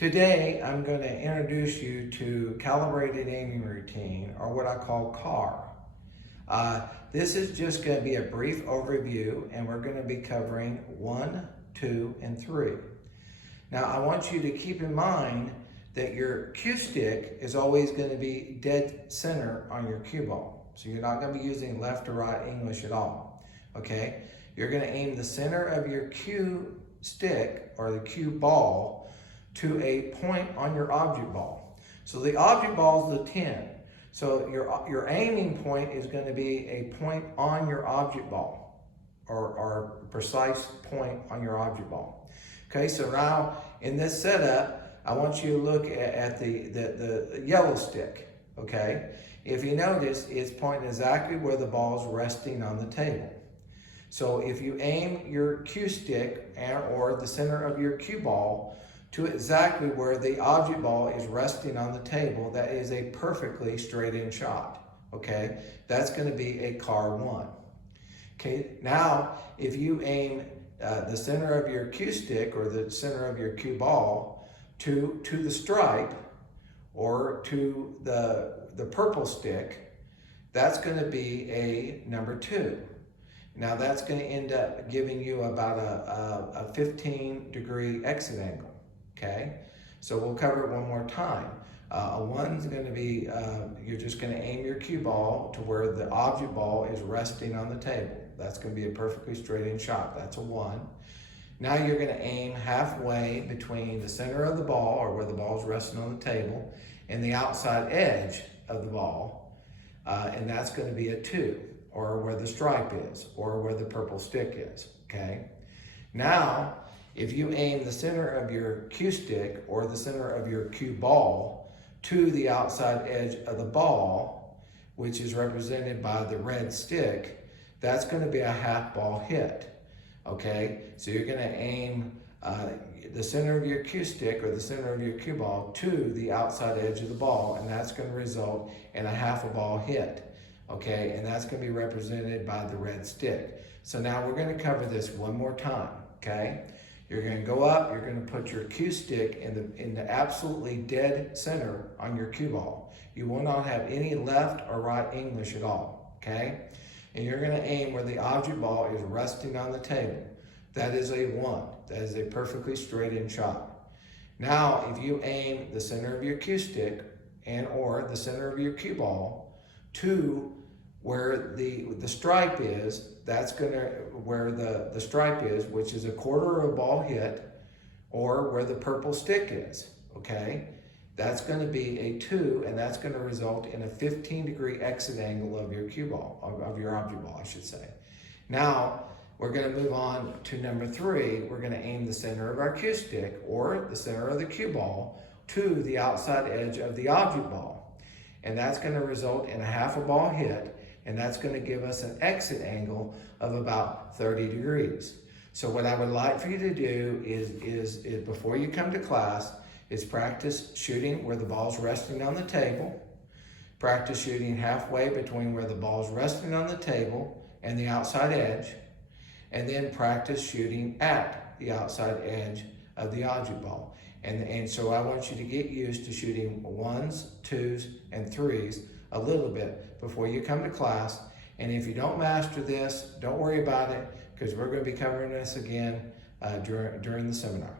Today, I'm going to introduce you to Calibrated Aiming Routine, or what I call CAR. This is just going to be a brief overview, and we're going to be covering 1, 2, and 3. Now, I want you to keep in mind that your cue stick is always going to be dead center on your cue ball. So you're not going to be using left or right English at all, okay? You're going to aim the center of your cue stick, or the cue ball, to a point on your object ball. So the object ball is the 10. So your aiming point is going to be a point on your object ball, or precise point on your object ball. Okay, so now in this setup, I want you to look at the yellow stick, okay? If you notice, it's pointing exactly where the ball is resting on the table. So if you aim your cue stick or the center of your cue ball to exactly where the object ball is resting on the table, that is a perfectly straight in shot, okay? That's gonna be a CAR 1. Okay, now if you aim the center of your cue stick or the center of your cue ball to the stripe or to the purple stick, that's gonna be a number 2. Now that's gonna end up giving you about a 15-degree exit angle. Okay, so we'll cover it one more time. A 1's going to be, you're just going to aim your cue ball to where the object ball is resting on the table. That's going to be a perfectly straight in shot. That's a 1. Now you're going to aim halfway between the center of the ball, or where the ball is resting on the table, and the outside edge of the ball, and that's going to be a 2, or where the stripe is, or where the purple stick is. Okay. Now, if you aim the center of your cue stick or the center of your cue ball to the outside edge of the ball, which is represented by the red stick, that's going to be a half ball hit. Okay, so you're going to aim the center of your cue stick or the center of your cue ball to the outside edge of the ball, and that's going to result in a half a ball hit. Okay, and that's going to be represented by the red stick. So now we're going to cover this one more time. Okay. You're going to go up, you're going to put your cue stick in the absolutely dead center on your cue ball. You will not have any left or right English at all, okay? And you're going to aim where the object ball is resting on the table. That is a 1. That is a perfectly straight in shot. Now, if you aim the center of your cue stick or the center of your cue ball to where the stripe is, that's where the stripe is, which is a quarter of a ball hit, or where the purple stick is, okay? That's gonna be a 2, and that's gonna result in a 15-degree exit angle of your cue ball, of your object ball, I should say. Now, we're gonna move on to number 3. We're gonna aim the center of our cue stick, or the center of the cue ball, to the outside edge of the object ball. And that's gonna result in a half a ball hit, and that's going to give us an exit angle of about 30 degrees. So what I would like for you to do is before you come to class, is practice shooting where the ball's resting on the table, practice shooting halfway between where the ball's resting on the table and the outside edge, and then practice shooting at the outside edge of the object ball. And so I want you to get used to shooting 1s, 2s, and 3s a little bit before you come to class. And if you don't master this, don't worry about it, because we're going to be covering this again during the seminar.